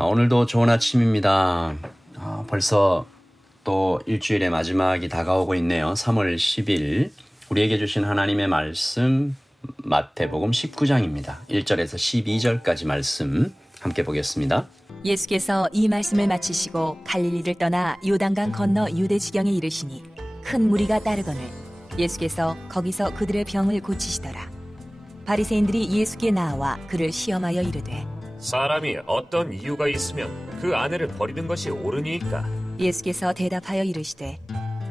오늘도 좋은 아침입니다. 벌써 또 일주일의 마지막이 다가오고 있네요. 3월 10일 우리에게 주신 하나님의 말씀 마태복음 19장입니다. 1절에서 12절까지 말씀 함께 보겠습니다. 예수께서 이 말씀을 마치시고 갈릴리를 떠나 요단강 건너 유대 지경에 이르시니 큰 무리가 따르거늘 예수께서 거기서 그들의 병을 고치시더라. 바리새인들이 예수께 나와 그를 시험하여 이르되 사람이 어떤 이유가 있으면 그 아내를 버리는 것이 옳으니까? 예수께서 대답하여 이르시되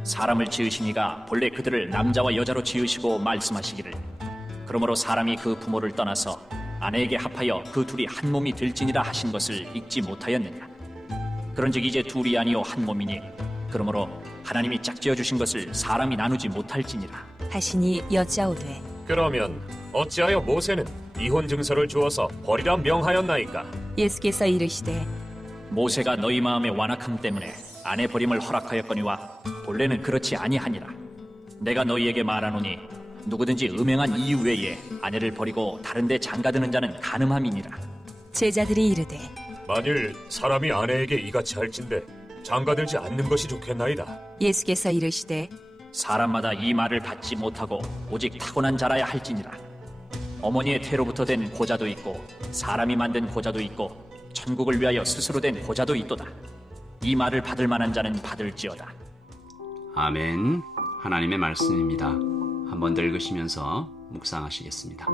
사람을 지으신 이가 본래 그들을 남자와 여자로 지으시고 말씀하시기를 그러므로 사람이 그 부모를 떠나서 아내에게 합하여 그 둘이 한 몸이 될지니라 하신 것을 읽지 못하였느냐. 그런즉 이제 둘이 아니요 한 몸이니 그러므로 하나님이 짝지어 주신 것을 사람이 나누지 못할지니라 하시니 여짜오되 그러면 어찌하여 모세는 이혼 증서를 주어서 버리라 명하였나이까? 예수께서 이르시되 모세가 너희 마음의 완악함 때문에 아내 버림을 허락하였거니와 본래는 그렇지 아니하니라. 내가 너희에게 말하노니 누구든지 음행한 이유 외에 아내를 버리고 다른 데 장가드는 자는 간음함이니라. 제자들이 이르되 만일 사람이 아내에게 이같이 할진대 장가들지 않는 것이 좋겠나이다. 예수께서 이르시되 사람마다 이 말을 받지 못하고 오직 타고난 자라야 할지니라. 어머니의 태로부터 된 고자도 있고 사람이 만든 고자도 있고 천국을 위하여 스스로 된 고자도 있도다. 이 말을 받을 만한 자는 받을지어다. 아멘. 하나님의 말씀입니다. 한번 더 읽으시면서 묵상하시겠습니다.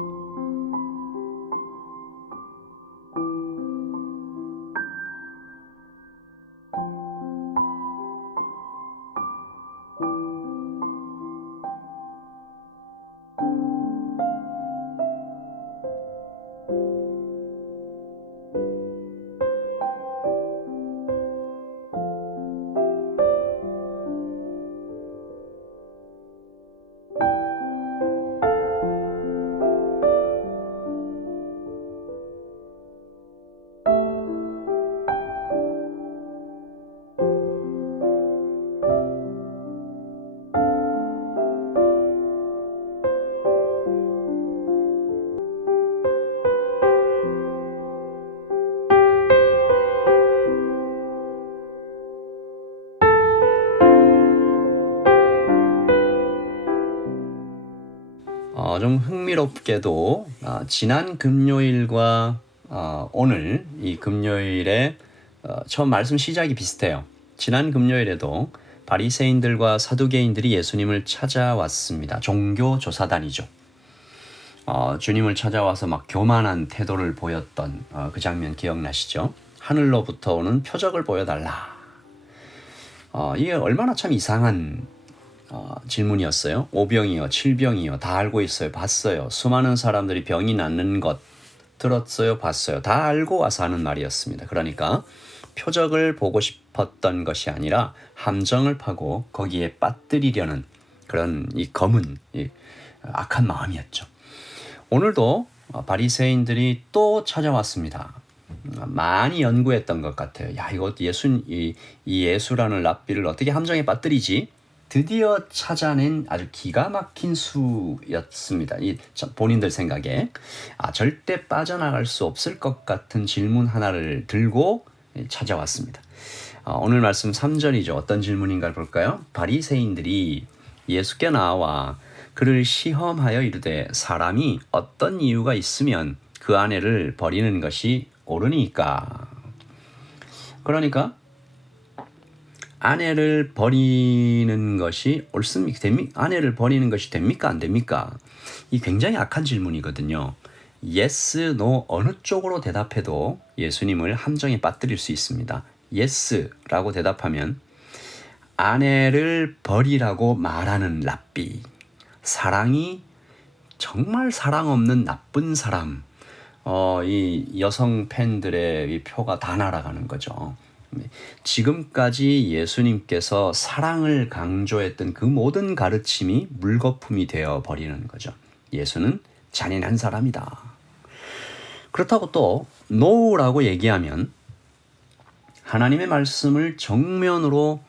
좀 흥미롭게도 지난 금요일과 오늘 이 금요일에 처음 말씀 시작이 비슷해요. 지난 금요일에도 바리새인들과 사두개인들이 예수님을 찾아왔습니다. 종교조사단이죠. 주님을 찾아와서 막 교만한 태도를 보였던 그 장면 기억나시죠? 하늘로부터 오는 표적을 보여달라. 이게 얼마나 참 이상한 질문이었어요. 오병이요, 칠병이요, 다 알고 있어요, 봤어요. 수많은 사람들이 병이 낫는 것 들었어요, 봤어요. 다 알고 와서 하는 말이었습니다. 그러니까 표적을 보고 싶었던 것이 아니라 함정을 파고 거기에 빠뜨리려는 그런 이 검은 이 악한 마음이었죠. 오늘도 바리새인들이 또 찾아왔습니다. 많이 연구했던 것 같아요. 야, 이거 이 예수라는 랍비를 어떻게 함정에 빠뜨리지? 드디어 찾아낸 아주 기가 막힌 수였습니다. 이 본인들 생각에 절대 빠져나갈 수 없을 것 같은 질문 하나를 들고 찾아왔습니다. 오늘 말씀 3절이죠. 어떤 질문인가 볼까요? 바리새인들이 예수께 나와 그를 시험하여 이르되 사람이 어떤 이유가 있으면 그 아내를 버리는 것이 옳으니까. 그러니까 아내를 버리는 것이 옳습니까? 아내를 버리는 것이 됩니까? 안 됩니까? 이 굉장히 악한 질문이거든요. yes, no 어느 쪽으로 대답해도 예수님을 함정에 빠뜨릴 수 있습니다. yes라고 대답하면 아내를 버리라고 말하는 랍비, 사랑이 정말 사랑 없는 나쁜 사람, 이 여성 팬들의 이 표가 다 날아가는 거죠. 지금까지 예수님께서 사랑을 강조했던 그 모든 가르침이 물거품이 되어 버리는 거죠. 예수는 잔인한 사람이다. 그렇다고 또 no라고 얘기하면 하나님의 말씀을 정면으로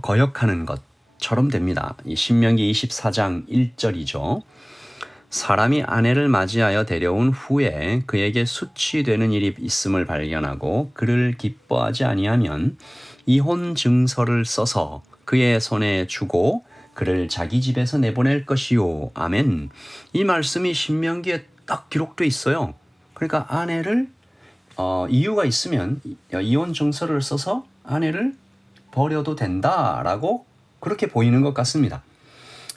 거역하는 것처럼 됩니다. 이 신명기 24장 1절이죠. 사람이 아내를 맞이하여 데려온 후에 그에게 수치되는 일이 있음을 발견하고 그를 기뻐하지 아니하면 이혼 증서를 써서 그의 손에 주고 그를 자기 집에서 내보낼 것이요. 아멘. 이 말씀이 신명기에 딱 기록돼 있어요. 그러니까 아내를 이유가 있으면 이혼 증서를 써서 아내를 버려도 된다라고 그렇게 보이는 것 같습니다.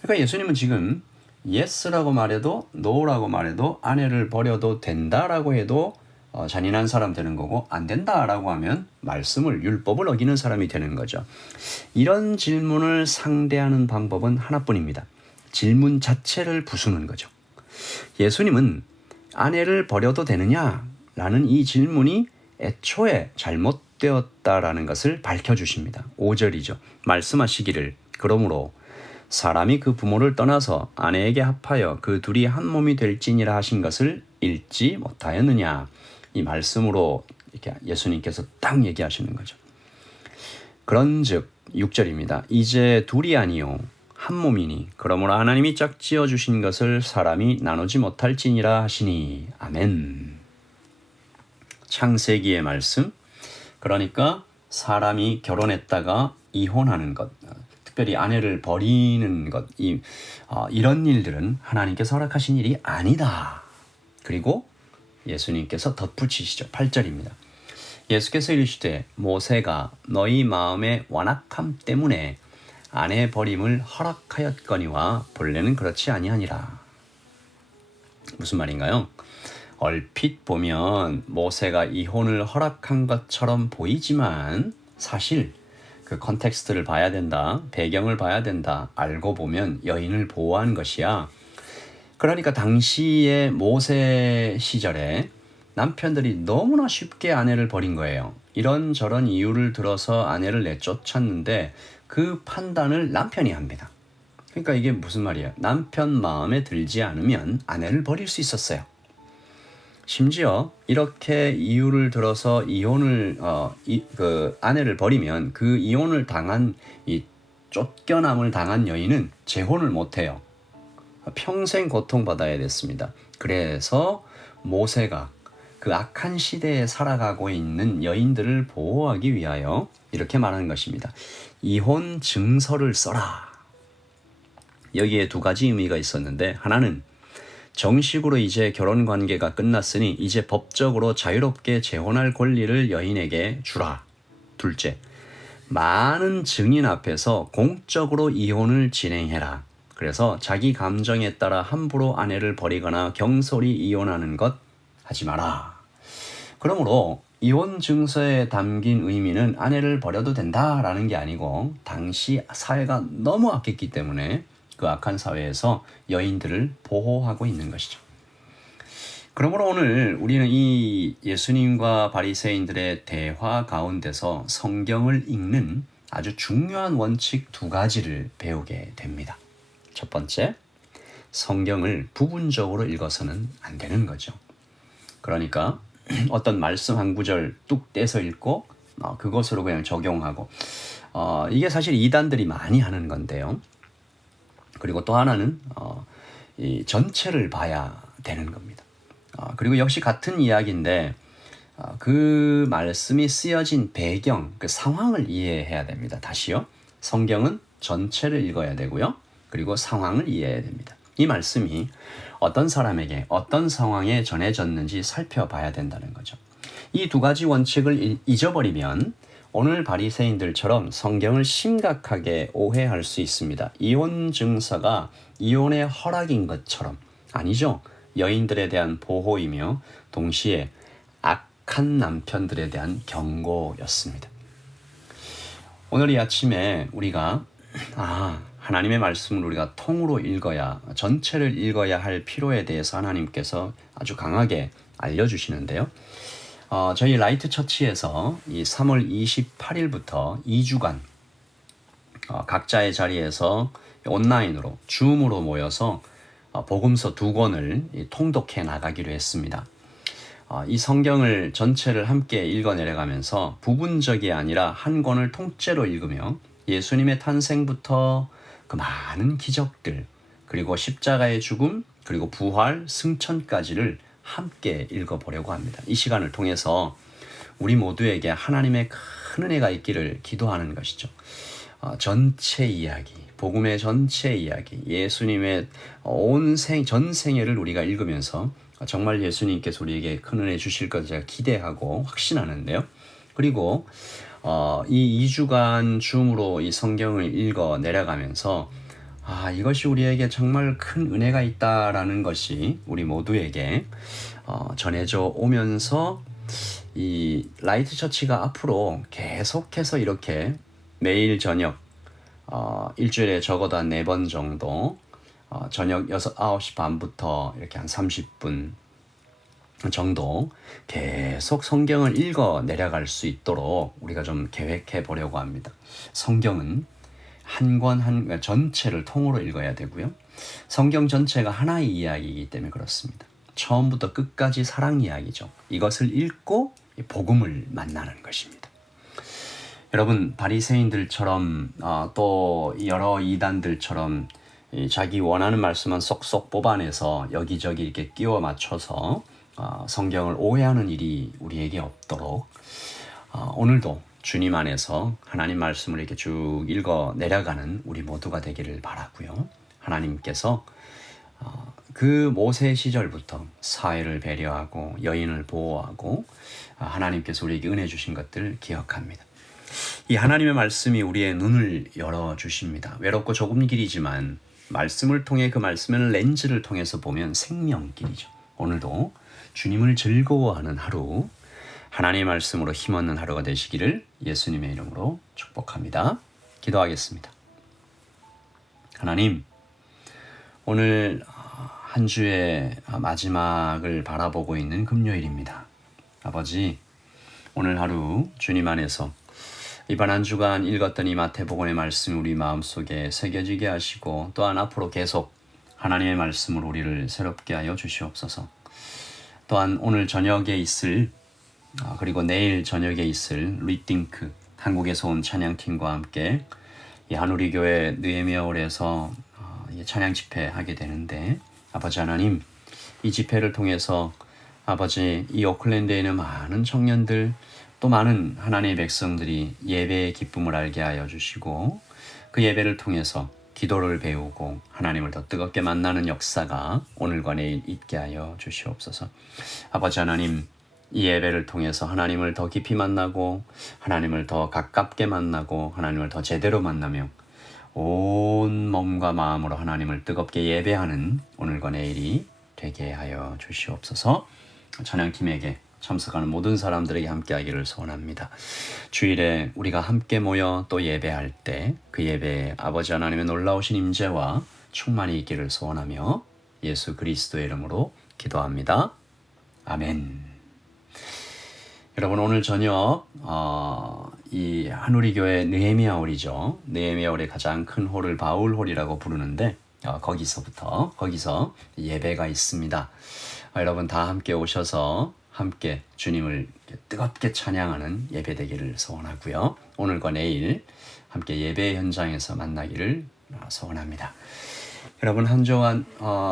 그러니까 예수님은 지금 yes라고 말해도 no라고 말해도 아내를 버려도 된다라고 해도 잔인한 사람 되는 거고 안 된다라고 하면 말씀을 율법을 어기는 사람이 되는 거죠. 이런 질문을 상대하는 방법은 하나뿐입니다. 질문 자체를 부수는 거죠. 예수님은 아내를 버려도 되느냐라는 이 질문이 애초에 잘못되었다라는 것을 밝혀주십니다. 5절이죠. 말씀하시기를 그러므로 사람이 그 부모를 떠나서 아내에게 합하여 그 둘이 한 몸이 될지니라 하신 것을 읽지 못하였느냐. 이 말씀으로 이렇게 예수님께서 딱 얘기하시는 거죠. 그런즉 6절입니다. 이제 둘이 아니요 한 몸이니 그러므로 하나님이 짝지어 주신 것을 사람이 나누지 못할지니라 하시니. 아멘. 창세기의 말씀. 그러니까 사람이 결혼했다가 이혼하는 것, 특별히 아내를 버리는 것, 이런 일들은 하나님께서 허락하신 일이 아니다. 그리고 예수님께서 덧붙이시죠. 8절입니다. 예수께서 이르시되 모세가 너희 마음의 완악함 때문에 아내 버림을 허락하였거니와 본래는 그렇지 아니하니라. 무슨 말인가요? 얼핏 보면 모세가 이혼을 허락한 것처럼 보이지만 사실 그 컨텍스트를 봐야 된다. 배경을 봐야 된다. 알고 보면 여인을 보호한 것이야. 그러니까 당시의 모세 시절에 남편들이 너무나 쉽게 아내를 버린 거예요. 이런저런 이유를 들어서 아내를 내쫓았는데 그 판단을 남편이 합니다. 그러니까 이게 무슨 말이에요? 남편 마음에 들지 않으면 아내를 버릴 수 있었어요. 심지어 이렇게 이유를 들어서 이혼을 아내를 버리면 그 이혼을 당한 이 쫓겨남을 당한 여인은 재혼을 못 해요. 평생 고통받아야 됐습니다. 그래서 모세가 그 악한 시대에 살아가고 있는 여인들을 보호하기 위하여 이렇게 말하는 것입니다. 이혼 증서를 써라. 여기에 두 가지 의미가 있었는데 하나는 정식으로 이제 결혼 관계가 끝났으니 이제 법적으로 자유롭게 재혼할 권리를 여인에게 주라. 둘째, 많은 증인 앞에서 공적으로 이혼을 진행해라. 그래서 자기 감정에 따라 함부로 아내를 버리거나 경솔히 이혼하는 것 하지 마라. 그러므로 이혼 증서에 담긴 의미는 아내를 버려도 된다라는 게 아니고 당시 사회가 너무 악했기 때문에 그 악한 사회에서 여인들을 보호하고 있는 것이죠. 그러므로 오늘 우리는 이 예수님과 바리새인들의 대화 가운데서 성경을 읽는 아주 중요한 원칙 두 가지를 배우게 됩니다. 첫 번째, 성경을 부분적으로 읽어서는 안 되는 거죠. 그러니까 어떤 말씀 한 구절 뚝 떼서 읽고 그것으로 그냥 적용하고 이게 사실 이단들이 많이 하는 건데요. 그리고 또 하나는 이 전체를 봐야 되는 겁니다. 그리고 역시 같은 이야기인데 그 말씀이 쓰여진 배경, 그 상황을 이해해야 됩니다. 다시요. 성경은 전체를 읽어야 되고요. 그리고 상황을 이해해야 됩니다. 이 말씀이 어떤 사람에게 어떤 상황에 전해졌는지 살펴봐야 된다는 거죠. 이 두 가지 원칙을 잊어버리면 오늘 바리새인들처럼 성경을 심각하게 오해할 수 있습니다. 이혼 증서가 이혼의 허락인 것처럼 아니죠. 여인들에 대한 보호이며 동시에 악한 남편들에 대한 경고였습니다. 오늘 이 아침에 우리가 하나님의 말씀을 우리가 통으로 읽어야 전체를 읽어야 할 필요에 대해서 하나님께서 아주 강하게 알려주시는데요. 저희 라이트 처치에서 이 3월 28일부터 2주간 각자의 자리에서 온라인으로 줌으로 모여서 복음서 2권을 통독해 나가기로 했습니다. 이 성경을 전체를 함께 읽어 내려가면서 부분적이 아니라 한 권을 통째로 읽으며 예수님의 탄생부터 그 많은 기적들 그리고 십자가의 죽음 그리고 부활, 승천까지를 함께 읽어보려고 합니다. 이 시간을 통해서 우리 모두에게 하나님의 큰 은혜가 있기를 기도하는 것이죠. 전체 이야기, 복음의 전체 이야기, 예수님의 전 생애를 우리가 읽으면서 정말 예수님께서 우리에게 큰 은혜 주실 것을 제가 기대하고 확신하는데요. 그리고 이 2주간 줌으로 이 성경을 읽어 내려가면서 이것이 우리에게 정말 큰 은혜가 있다라는 것이 우리 모두에게 전해져 오면서 이 라이트 처치가 앞으로 계속해서 이렇게 매일 저녁 일주일에 적어도 한 4번 정도 저녁 9시 반부터 이렇게 한 30분 정도 계속 성경을 읽어 내려갈 수 있도록 우리가 좀 계획해 보려고 합니다. 성경은 한 권 전체를 통으로 읽어야 되고요. 성경 전체가 하나의 이야기이기 때문에 그렇습니다. 처음부터 끝까지 사랑 이야기죠. 이것을 읽고 복음을 만나는 것입니다. 여러분, 바리새인들처럼 또 여러 이단들처럼 자기 원하는 말씀만 쏙쏙 뽑아내서 여기저기 이렇게 끼워 맞춰서 성경을 오해하는 일이 우리에게 없도록 오늘도 주님 안에서 하나님 말씀을 이렇게 쭉 읽어 내려가는 우리 모두가 되기를 바라고요. 하나님께서 그 모세 시절부터 사회를 배려하고 여인을 보호하고 하나님께서 우리에게 은혜 주신 것들 기억합니다. 이 하나님의 말씀이 우리의 눈을 열어주십니다. 외롭고 좁은 길이지만 말씀을 통해 그 말씀의 렌즈를 통해서 보면 생명길이죠. 오늘도 주님을 즐거워하는 하루, 하나님의 말씀으로 힘없는 하루가 되시기를 예수님의 이름으로 축복합니다. 기도하겠습니다. 하나님, 오늘 한 주의 마지막을 바라보고 있는 금요일입니다. 아버지, 오늘 하루 주님 안에서 이번 한 주간 읽었던 이 마태복음의 말씀이 우리 마음속에 새겨지게 하시고 또한 앞으로 계속 하나님의 말씀으로 우리를 새롭게 하여 주시옵소서. 또한 오늘 저녁에 있을 그리고 내일 저녁에 있을 리띵크 한국에서 온 찬양팀과 함께 이 한우리교회 느헤미야홀에서 찬양 집회하게 되는데 아버지 하나님, 이 집회를 통해서 아버지 이 오클랜드에 있는 많은 청년들 또 많은 하나님의 백성들이 예배의 기쁨을 알게 하여 주시고 그 예배를 통해서 기도를 배우고 하나님을 더 뜨겁게 만나는 역사가 오늘과 내일 있게 하여 주시옵소서. 아버지 하나님, 이 예배를 통해서 하나님을 더 깊이 만나고 하나님을 더 가깝게 만나고 하나님을 더 제대로 만나며 온 몸과 마음으로 하나님을 뜨겁게 예배하는 오늘과 내일이 되게 하여 주시옵소서. 찬양팀에게 참석하는 모든 사람들에게 함께하기를 소원합니다. 주일에 우리가 함께 모여 또 예배할 때 그 예배에 아버지 하나님의 놀라우신 임재와 충만히 있기를 소원하며 예수 그리스도의 이름으로 기도합니다. 아멘. 여러분, 오늘 저녁 이 한우리교회 느헤미야홀이죠. 느헤미야홀의 가장 큰 홀을 바울홀이라고 부르는데 거기서 예배가 있습니다. 여러분 다 함께 오셔서 함께 주님을 뜨겁게 찬양하는 예배 되기를 소원하고요. 오늘과 내일 함께 예배 현장에서 만나기를 소원합니다. 여러분 한 주간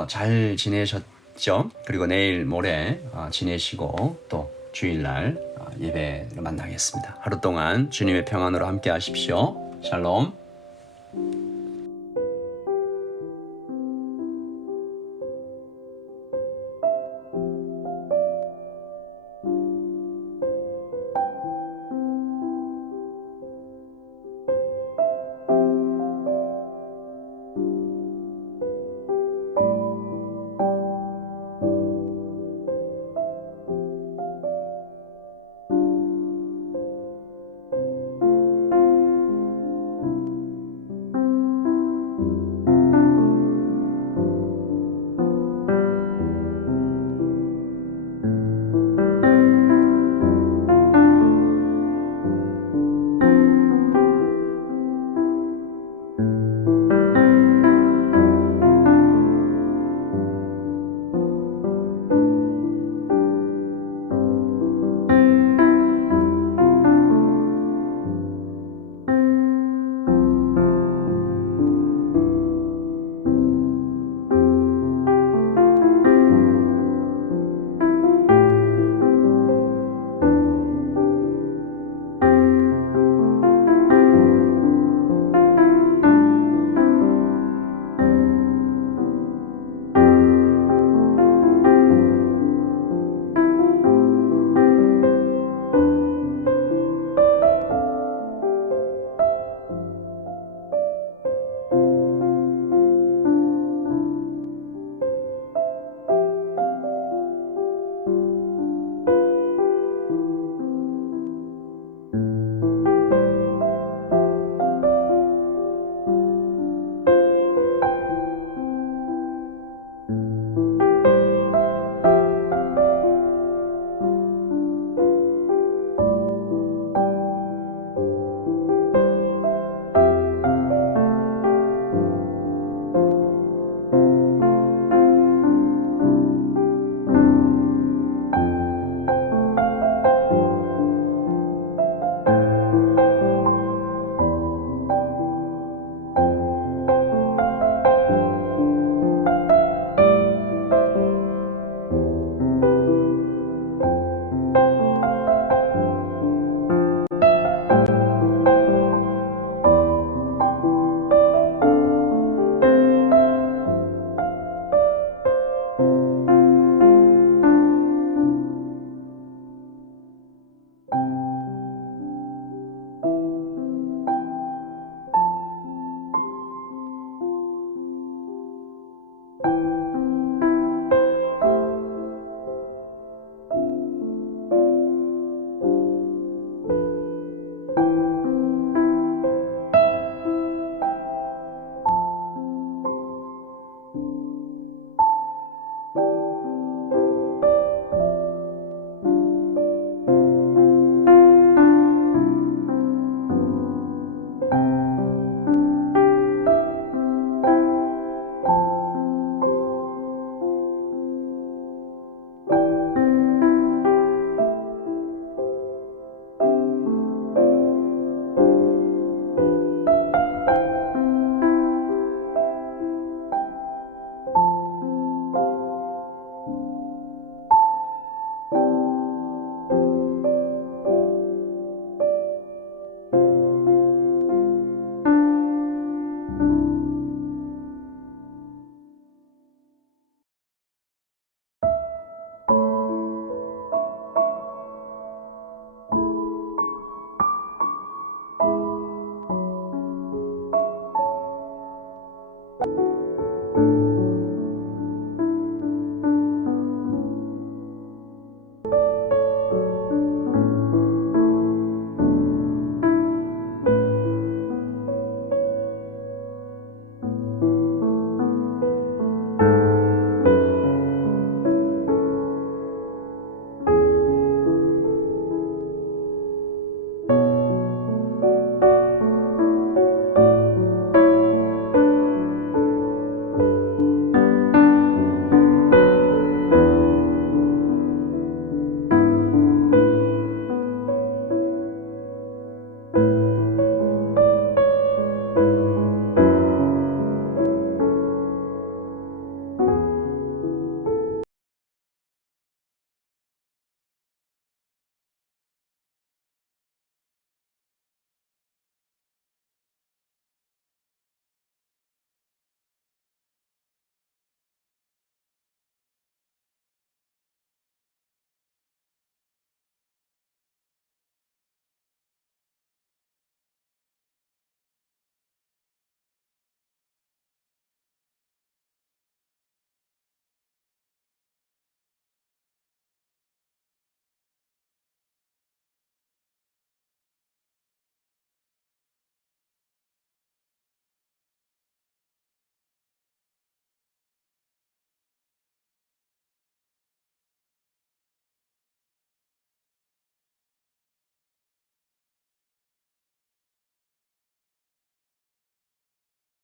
잘 지내셨죠? 그리고 내일 모레 지내시고 또 주일날 예배를 만나겠습니다. 하루 동안 주님의 평안으로 함께 하십시오. 샬롬.